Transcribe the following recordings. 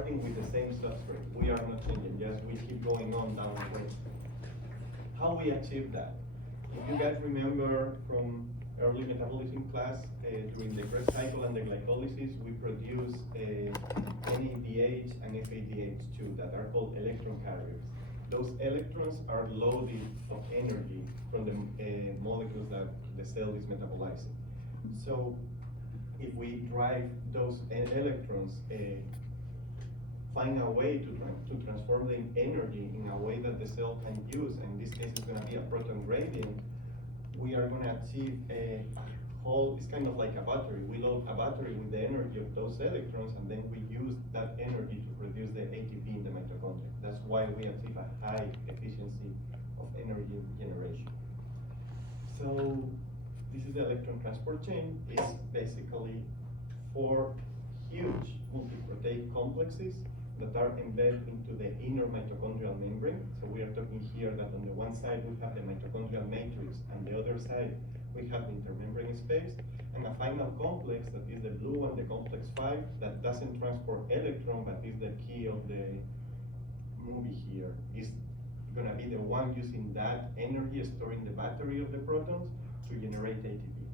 starting with the same substrate. We are not changing, just we keep going on down the way. How we achieve that? If you guys remember from early metabolism class, during the Krebs cycle and the glycolysis, we produce NADH and FADH2 that are called electron carriers. Those electrons are loaded of energy from the molecules that the cell is metabolizing. So if we drive those electrons, find a way to transform the energy in a way that the cell can use, and in this case it's going to be a proton gradient, we are going to achieve a whole, it's kind of like a battery. We load a battery with the energy of those electrons, and then we use that energy to produce the ATP in the mitochondria. That's why we achieve a high efficiency of energy generation. So this is the electron transport chain. It's basically 4 huge multiprotein complexes that are embedded into the inner mitochondrial membrane. So we are talking here that on the one side we have the mitochondrial matrix, and the other side we have the intermembrane space, and a final complex that is the blue one, the complex 5, that doesn't transport electron, but is the key of the movie here. Is gonna be the one using that energy, storing the battery of the protons to generate ATP.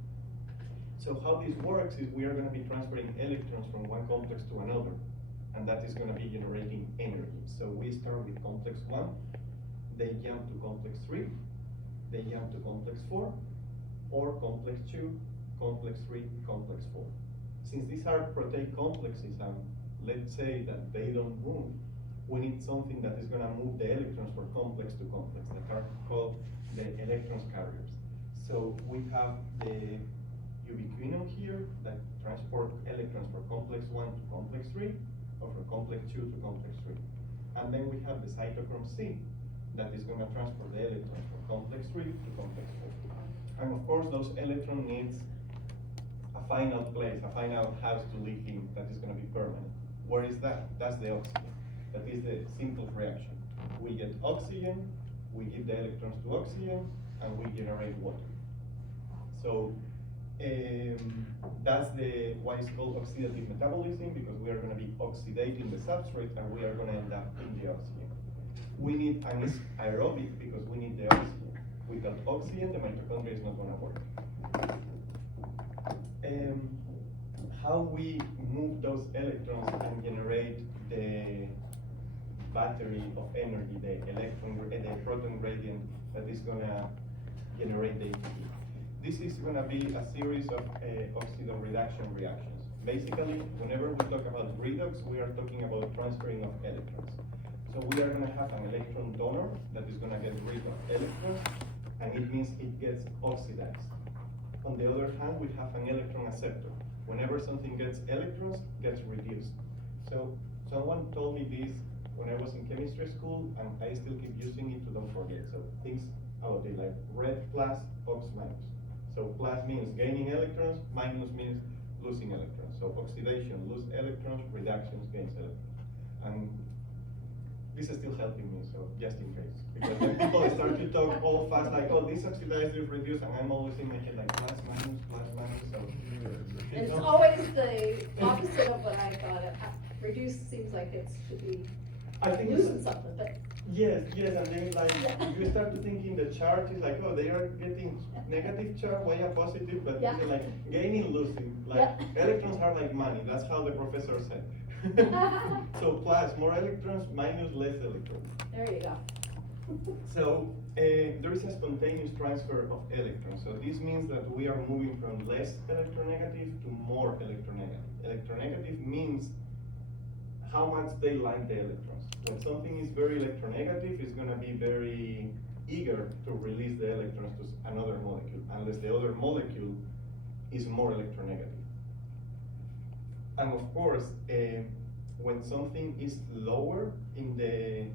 So how this works is we are gonna be transferring electrons from one complex to another, and that is going to be generating energy. So we start with complex 1, they jump to complex 3, they jump to complex 4, or complex 2, complex 3, complex 4. Since these are protein complexes, and let's say that they don't move, we need something that is going to move the electrons from complex to complex, that are called the electrons carriers. So we have the ubiquinone here that transport electrons from complex 1 to complex 3, or from complex 2 to complex 3. And then we have the cytochrome C that is going to transfer the electrons from complex 3 to complex 4. And of course, those electrons needs a final place, a final house to live in that is going to be permanent. Where is that? That's the oxygen. That is the simple reaction. We get oxygen, we give the electrons to oxygen, and we generate water. So that's why it's called oxidative metabolism, because we are going to be oxidating the substrate and we are going to end up in the oxygen. We need, and it's aerobic because we need the oxygen. Without oxygen, the mitochondria is not going to work. How we move those electrons and generate the battery of energy, the proton gradient that is going to generate the ATP. This is going to be a series of oxidoreduction reactions. Basically, whenever we talk about redox, we are talking about transferring of electrons. So we are going to have an electron donor that is going to get rid of electrons, and it means it gets oxidized. On the other hand, we have an electron acceptor. Whenever something gets electrons, gets reduced. So someone told me this when I was in chemistry school, and I still keep using it to don't forget. So things about it, like red plus, ox minus. So plus means gaining electrons, minus means losing electrons. So oxidation, lose electrons, reductions, gains electrons. And this is still helping me, so just in case. Because like, people start to talk all fast, like, oh, this oxidized, this reduced, and I'm always in my head like plus, minus, so. It's always the opposite of what I thought. Reduce seems like it should be losing something, but. Yes, and then like you start to thinking the charge is like, oh, they are getting negative charge, why a positive, but it's like gaining, losing. Like electrons are like money, that's how the professor said. So plus, more electrons, minus, less electrons. There you go. So there is a spontaneous transfer of electrons. So this means that we are moving from less electronegative to more electronegative. Electronegative means how much they like the electrons. When something is very electronegative, it's going to be very eager to release the electrons to another molecule, unless the other molecule is more electronegative. And of course, when something is lower in the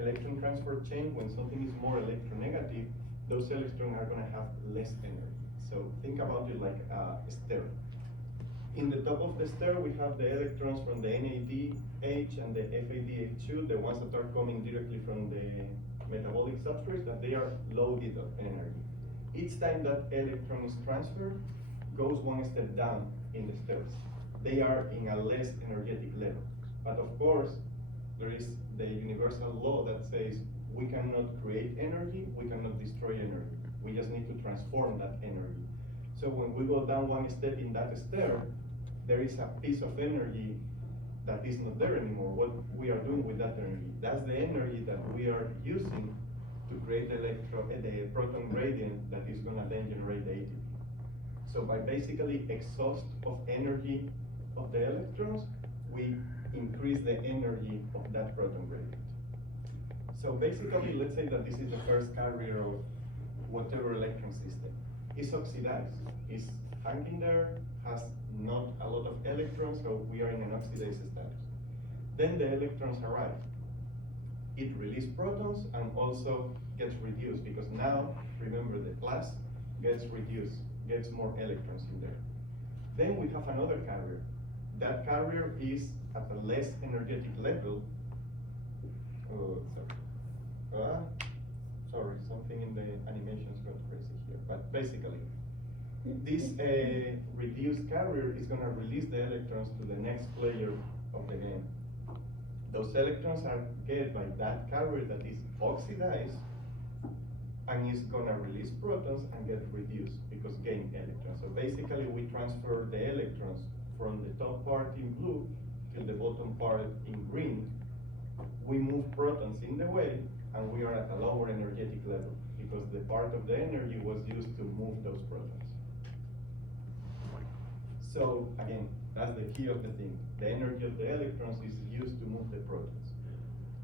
electron transport chain, when something is more electronegative, those electrons are going to have less energy. So think about it like a stair. In the top of the stair, we have the electrons from the NADH and the FADH2, the ones that are coming directly from the metabolic substrates, that they are loaded of energy. Each time that electron is transferred, goes one step down in the stairs. They are in a less energetic level. But of course, there is the universal law that says we cannot create energy, we cannot destroy energy. We just need to transform that energy. So when we go down one step in that stair, there is a piece of energy that is not there anymore. What we are doing with that energy, that's the energy that we are using to create the proton gradient that is gonna then generate the ATP. So by basically exhaust of energy of the electrons, we increase the energy of that proton gradient. So basically, let's say that this is the first carrier of whatever electron system. It's oxidized, it's hanging there, has not a lot of electrons, so we are in an oxidized status. Then the electrons arrive. It releases protons and also gets reduced, because now, remember, the plus gets reduced, gets more electrons in there. Then we have another carrier. That carrier is at a less energetic level. Oh, sorry, something in the animations got crazy here. But basically, this reduced carrier is going to release the electrons to the next player of the game. Those electrons are get by that carrier that is oxidized, and is going to release protons and get reduced because gain electrons. So basically, we transfer the electrons from the top part in blue to the bottom part in green. We move protons in the way, and we are at a lower energetic level because the part of the energy was used to move those protons. So again, that's the key of the thing. The energy of the electrons is used to move the protons.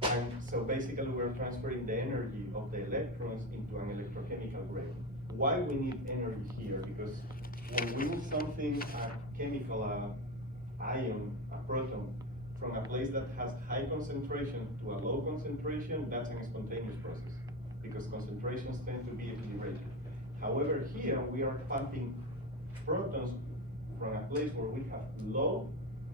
And so basically we're transferring the energy of the electrons into an electrochemical gradient. Why we need energy here? Because when we move something, a chemical, ion, a proton, from a place that has high concentration to a low concentration, that's a spontaneous process, because concentrations tend to be equilibrated. However, here we are pumping protons from a place where we have low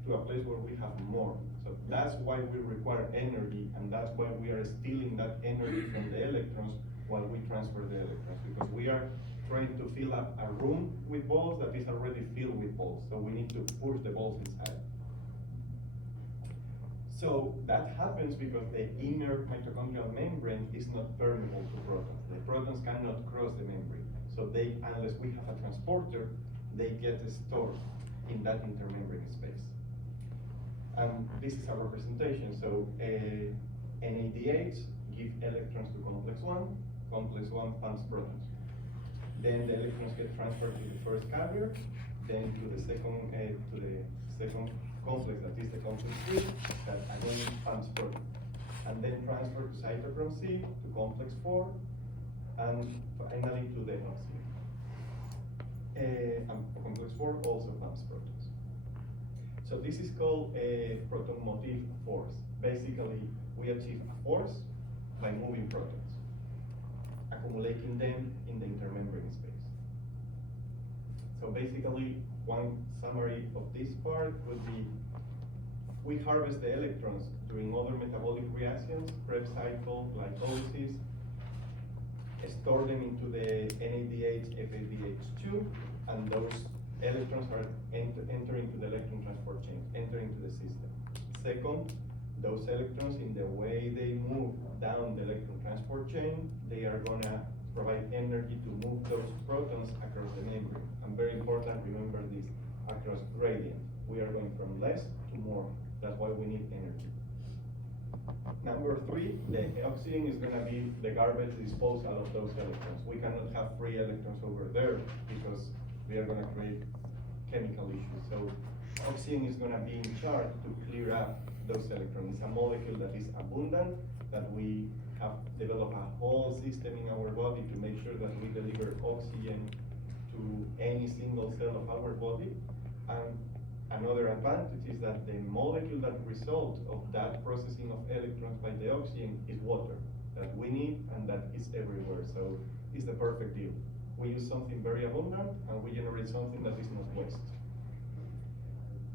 to a place where we have more. So that's why we require energy, and that's why we are stealing that energy from the electrons while we transfer the electrons, because we are trying to fill up a room with balls that is already filled with balls. So we need to push the balls inside. So that happens because the inner mitochondrial membrane is not permeable to protons. The protons cannot cross the membrane. So they, unless we have a transporter, they get stored in that intermembrane space. And this is our representation. So NADH give electrons to complex 1, complex 1 pumps protons. Then the electrons get transferred to the first carrier, then to the second complex, that is the complex 3, that again pumps protons. And then transfer to cytochrome C, to complex 4, and finally to the oxygen. And complex 4 also pumps protons. So this is called a proton motive force. Basically, we achieve a force by moving protons, accumulating them in the intermembrane space. So basically, one summary of this part would be, we harvest the electrons during other metabolic reactions, Krebs cycle, glycolysis, store them into the NADH, FADH2, and those electrons are entering to the electron transport chain, entering to the system. Second, those electrons, in the way they move down the electron transport chain, they are gonna provide energy to move those protons across the membrane. And very important, remember this, across gradient. We are going from less to more. That's why we need energy. Number 3, the oxygen is gonna be the garbage disposal of those electrons. We cannot have free electrons over there because we are gonna create chemical issues. So oxygen is gonna be in charge to clear up those electrons. It's a molecule that is abundant, that we have developed a whole system in our body to make sure that we deliver oxygen to any single cell of our body. And another advantage is that the molecule that results of that processing of electrons by the oxygen is water, that we need and that is everywhere. So it's the perfect deal. We use something very abundant and we generate something that is not waste.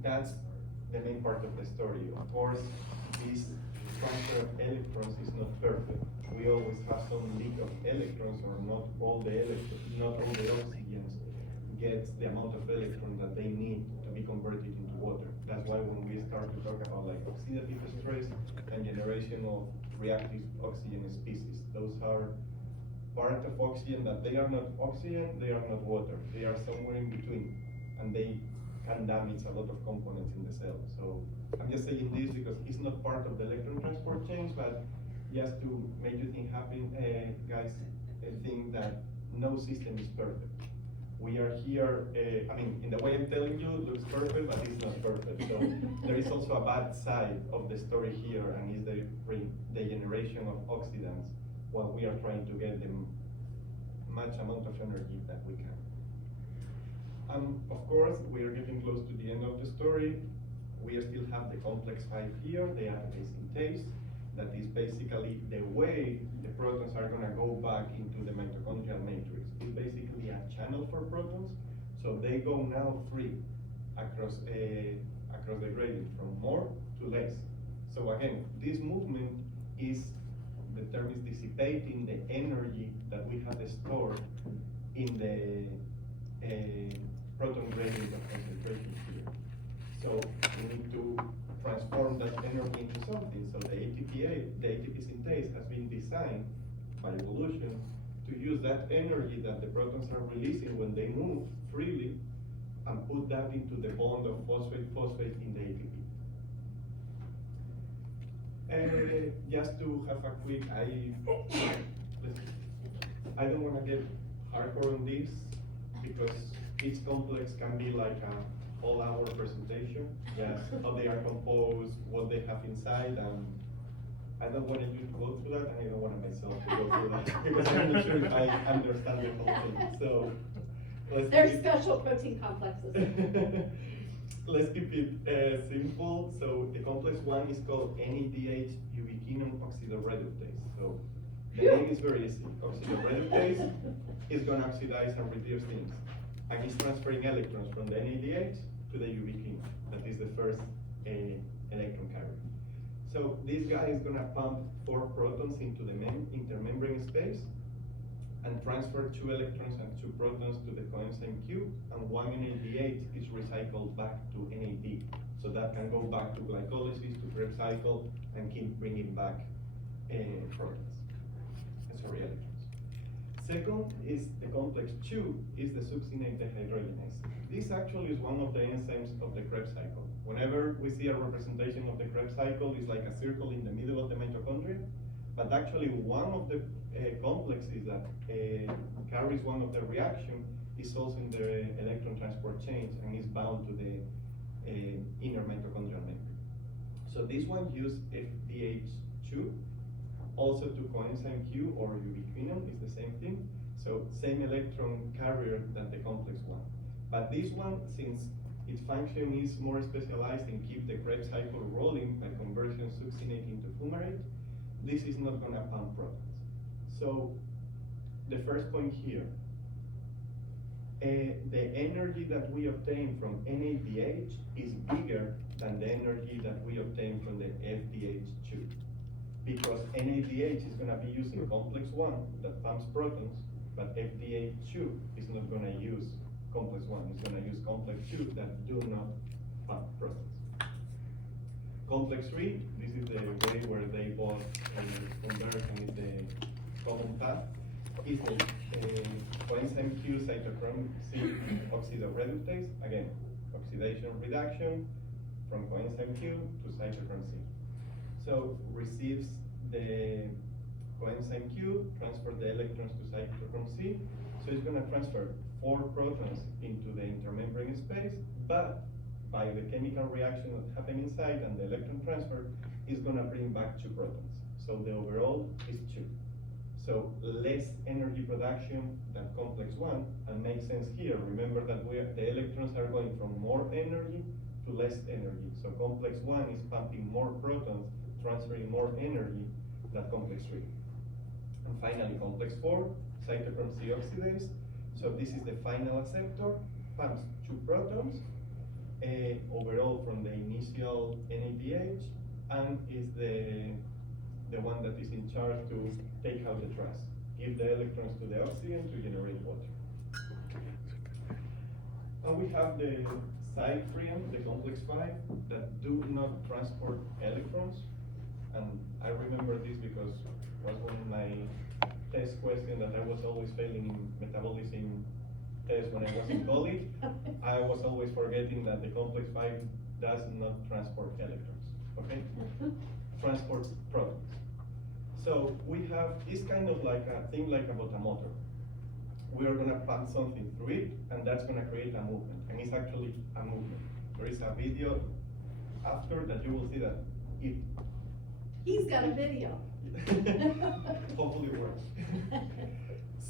That's the main part of the story. Of course, this transfer of electrons is not perfect. We always have some leak of electrons, or not all the oxygens gets the amount of electrons that they need to be converted into water. That's why when we start to talk about like oxidative stress and generation of reactive oxygen species, those are part of oxygen that they are not oxygen, they are not water. They are somewhere in between, and they can damage a lot of components in the cell. So I'm just saying this because it's not part of the electron transport chains, but just to make you think happen, guys, think that no system is perfect. We are here, I mean, in the way I'm telling you, it looks perfect, but it's not perfect. So there is also a bad side of the story here, and is the generation of oxidants while we are trying to get the much amount of energy that we can. Of course, we are getting close to the end of the story. We still have the complex 5 here, the ATP synthase. That is basically the way the protons are gonna go back into the mitochondrial matrix. It's basically a channel for protons, so they go now free across the gradient from more to less. So again, this movement is, the term is dissipating the energy that we have stored in the proton gradient of concentration here. So we need to transform that energy into something. So the ATP synthase has been designed by evolution to use that energy that the protons are releasing when they move freely and put that into the bond of phosphate-phosphate in the ATP. Just to have a quick, I don't want to get hardcore on this because each complex can be like a whole-hour presentation. Yes, how they are composed, what they have inside, and I don't want you to go through that, and I don't want myself to go through that because I'm not sure if I understand the whole thing. So They're special protein complexes. Let's keep it simple. So the complex 1 is called NADH ubiquinone oxidoreductase. So the name is very easy. Oxidoreductase is going to oxidize and reduce things. And it's transferring electrons from the NADH to the ubiquinone. That is the first electron carrier. So this guy is going to pump 4 protons into the intermembrane space and transfer 2 electrons and 2 protons to the coenzyme Q, and 1 NADH is recycled back to NAD. So that can go back to glycolysis, to Krebs cycle, and keep bringing back protons. Electrons. Second is the complex 2, is the succinate dehydrogenase. This actually is one of the enzymes of the Krebs cycle. Whenever we see a representation of the Krebs cycle, it's like a circle in the middle of the mitochondria, but actually one of the complexes that carries one of the reaction is also in the electron transport chains and is bound to the inner mitochondrial membrane. So this one uses FDH2, also to coenzyme Q or ubiquinone is the same thing. So same electron carrier than the complex 1. But this one, since its function is more specialized in keep the Krebs cycle rolling by conversion succinate into fumarate, this is not gonna pump protons. So the first point here, the energy that we obtain from NADH is bigger than the energy that we obtain from the FDH2. Because NADH is gonna be using complex 1 that pumps protons, but FDH2 is not gonna use complex 1, it's gonna use complex 2 that do not pump protons. Complex 3, this is the way where they both converge and is the common path, is the coenzyme Q cytochrome C oxidoreductase. Again, oxidation reduction from coenzyme Q to cytochrome C. So receives the coenzyme Q, transfer the electrons to cytochrome C. So it's going to transfer 4 protons into the intermembrane space, but by the chemical reaction that happened inside and the electron transfer, is going to bring back 2 protons. So the overall is 2. So less energy production than complex 1, and makes sense here. Remember that the electrons are going from more energy to less energy. So complex 1 is pumping more protons, transferring more energy than complex 3. And finally, complex 4, cytochrome C oxidase. So this is the final acceptor, pumps 2 protons, overall from the initial NADH, and is the one that is in charge to take out the trash, give the electrons to the oxygen to generate water. And we have the Cyprian, the complex 5, that do not transport electrons. And I remember this because it was one of my test questions that I was always failing in metabolism test when I was in college. I was always forgetting that the complex 5 does not transport electrons, okay? Transports protons. So we have, it's kind of like a thing like about a motor. We are gonna pump something through it, and that's gonna create a movement, and it's actually a movement. There is a video after that you will see that it. He's got a video. Hopefully it works.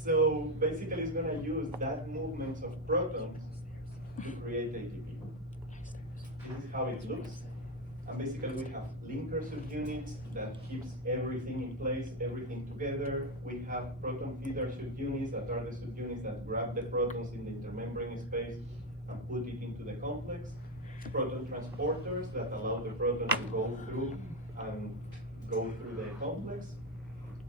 So basically it's gonna use that movements of protons to create ATP. This is how it looks. And basically we have linker subunits that keeps everything in place, everything together. We have proton feeder subunits that are the subunits that grab the protons in the intermembrane space and put it into the complex. Proton transporters that allow the proton to go through the complex.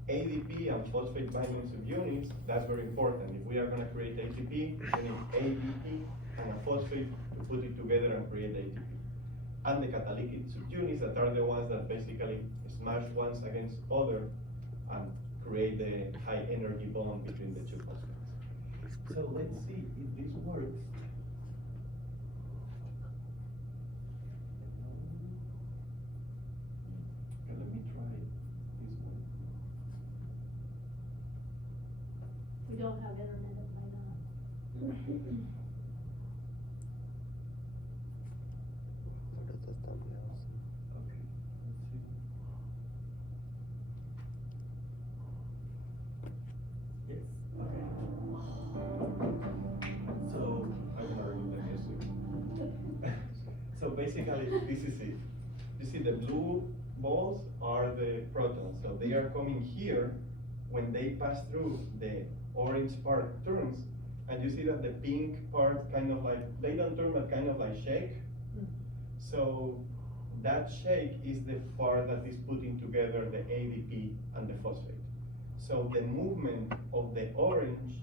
ADP and phosphate binding subunits, that's very important. If we are going to create ATP, we need ADP and a phosphate to put it together and create ATP. And the catalytic subunits that are the ones that basically smash ones against other and create the high energy bond between the two phosphates. So let's see if this works. Okay, let me try this one. We don't have internet, why not? Okay, let's see. Yes, okay. So, I'm gonna remove the music. So basically, this is it. You see the blue balls are the protons, so they are coming here. When they pass through, the orange part turns, and you see that the pink part kind of like, they don't turn, but kind of like shake. So that shake is the part that is putting together the ADP and the phosphate. So the movement of the orange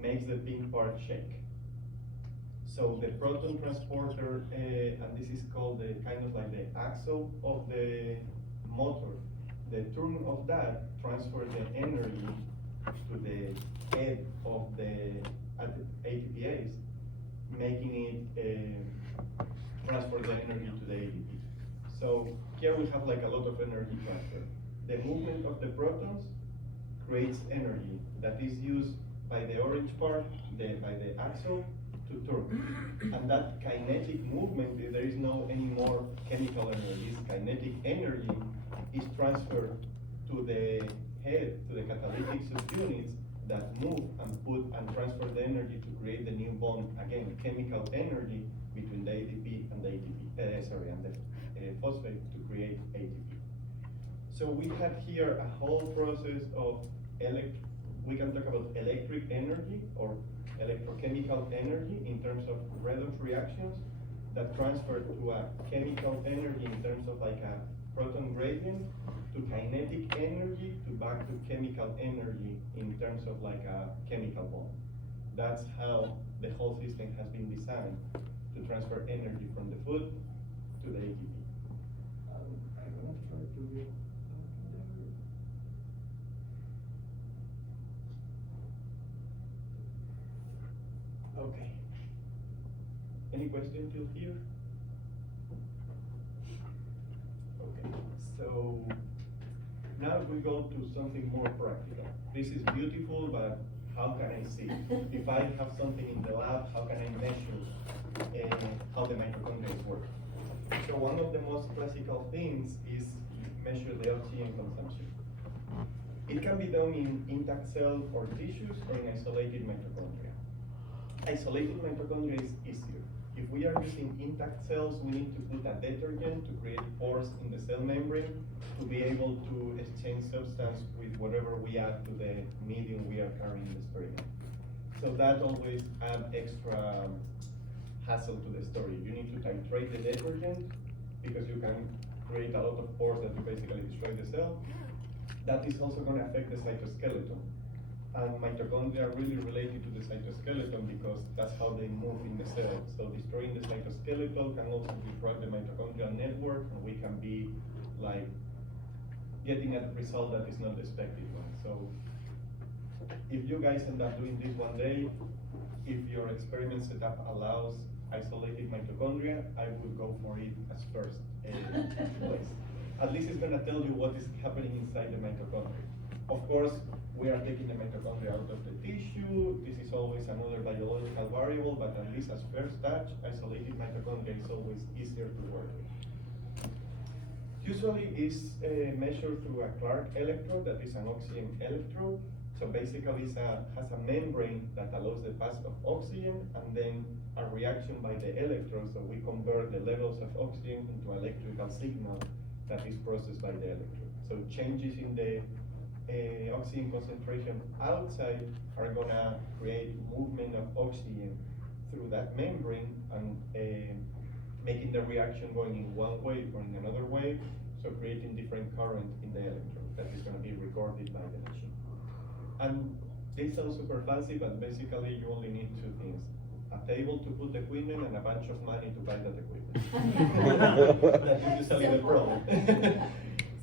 makes the pink part shake. So the proton transporter, and this is called the kind of like the axle of the motor. The turn of that transfers the energy to the head of the ATPase, making it transfer the energy to the ADP. So here we have like a lot of energy transfer. The movement of the protons creates energy that is used by the orange part, by the axle, to turn. And that kinetic movement, there is no any more chemical energy. This kinetic energy is transferred to the head, to the catalytic subunits that move and transfer the energy to create the new bond. Again, chemical energy between the ADP and the the phosphate to create ATP. So we have here a whole process of we can talk about electric energy or electrochemical energy in terms of redox reactions that transfer to a chemical energy in terms of like a proton gradient, to kinetic energy, to back to chemical energy in terms of like a chemical bond. That's how the whole system has been designed to transfer energy from the food to the ATP. I'm gonna try to get okay. Any questions till here? Okay, so now we go to something more practical. This is beautiful, but how can I see? If I have something in the lab, how can I measure how the mitochondria work? So one of the most classical things is measure the oxygen consumption. It can be done in intact cells or tissues or in isolated mitochondria. Isolated mitochondria is easier. If we are using intact cells, we need to put a detergent to create pores in the cell membrane to be able to exchange substance with whatever we add to the medium we are carrying the experiment. So that always adds extra hassle to the story. You need to titrate the detergent because you can create a lot of pores that you basically destroy the cell. That is also going to affect the cytoskeleton. And mitochondria are really related to the cytoskeleton because that's how they move in the cell. So destroying the cytoskeleton can also disrupt the mitochondrial network, and we can be like getting a result that is not the expected one. So if you guys end up doing this one day, if your experiment setup allows isolated mitochondria, I would go for it as first place. At least it's gonna tell you what is happening inside the mitochondria. Of course, we are taking the mitochondria out of the tissue. This is always another biological variable, but at least as first touch, isolated mitochondria is always easier to work with. Usually it's measured through a Clark electrode, that is an oxygen electrode. So basically it has a membrane that allows the pass of oxygen and then a reaction by the electrode. So we convert the levels of oxygen into electrical signal that is processed by the electrode. So changes in the oxygen concentration outside are gonna create movement of oxygen through that membrane and making the reaction going in one way or in another way, so creating different current in the electrode that is gonna be recorded by the machine. And this sounds super fancy, but basically you only need two things: a table to put the equipment and a bunch of money to buy that equipment. That is usually the problem.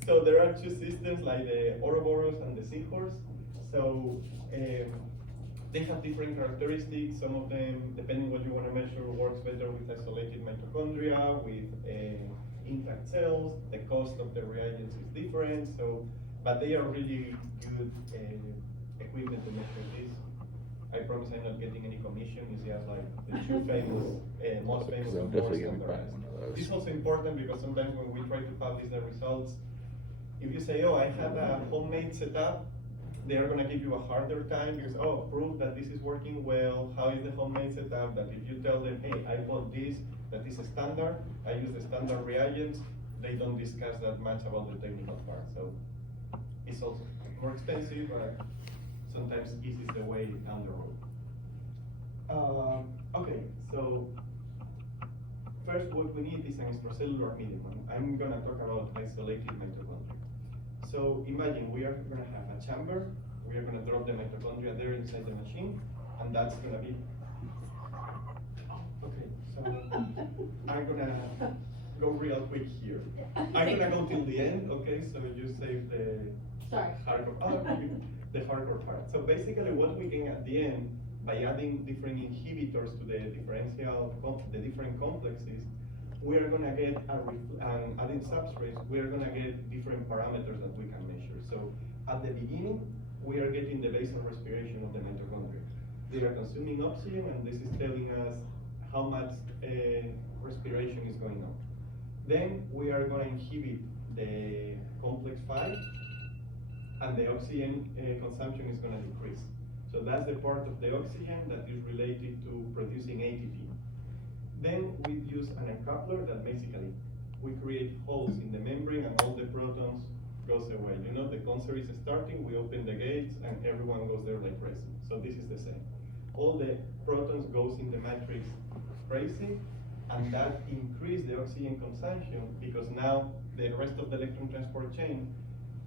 So there are two systems like the Ouroboros and the Seahorse. So they have different characteristics. Some of them, depending what you want to measure, works better with isolated mitochondria, with intact cells. The cost of the reagents is different. So, but they are really good equipment to measure this. I promise I'm not getting any commission. It's just like the two famous, most famous and more standardized. This is also important because sometimes when we try to publish the results, if you say, oh, I had a homemade setup, they are gonna give you a harder time because, oh, prove that this is working well, how is the homemade setup? That if you tell them, hey, I bought this, that is a standard, I use the standard reagents, they don't discuss that much about the technical part. So it's also more expensive, but sometimes easy is the way down the road. Okay, so first what we need is an extracellular medium. I'm gonna talk about isolated mitochondria. So imagine we are gonna have a chamber, we are gonna drop the mitochondria there inside the machine, and that's gonna be, okay, so I'm gonna go real quick here. I'm gonna go till the end, okay, so you save the the hardcore part. So basically what we can at the end, by adding different inhibitors to the different complexes, we are gonna get adding substrates, we are gonna get different parameters that we can measure. So at the beginning, we are getting the basal respiration of the mitochondria. They are consuming oxygen, and this is telling us how much respiration is going on. Then we are gonna inhibit the complex 5, and the oxygen consumption is gonna decrease. So that's the part of the oxygen that is related to producing ATP. Then we use an uncoupler that basically we create holes in the membrane and all the protons goes away. You know, the concert is starting, we open the gates and everyone goes there like crazy. So this is the same. All the protons goes in the matrix crazy, and that increase the oxygen consumption because now the rest of the electron transport chain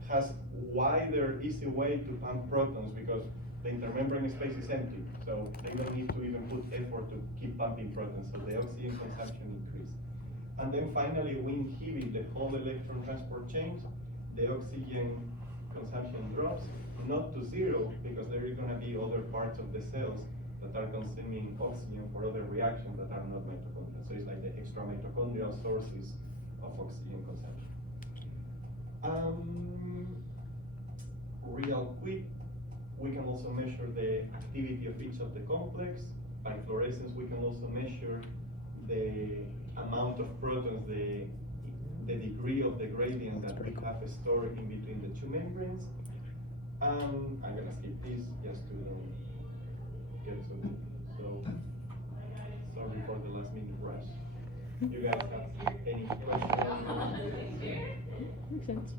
has wider, easy way to pump protons because the intermembrane space is empty, so they don't need to even put effort to keep pumping protons, so the oxygen consumption increases. And then finally, we inhibit the whole electron transport chains, the oxygen consumption drops, not to zero, because there is gonna be other parts of the cells that are consuming oxygen for other reactions that are not mitochondria. So it's like the extra mitochondrial sources of oxygen consumption. Real quick, we can also measure the activity of each of the complex. By fluorescence, we can also measure the amount of protons, the degree of the gradient that we have stored in between the two membranes. I'm gonna skip this just to get so sorry for the last minute rush. You guys have any questions?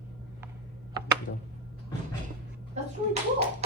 That's really cool.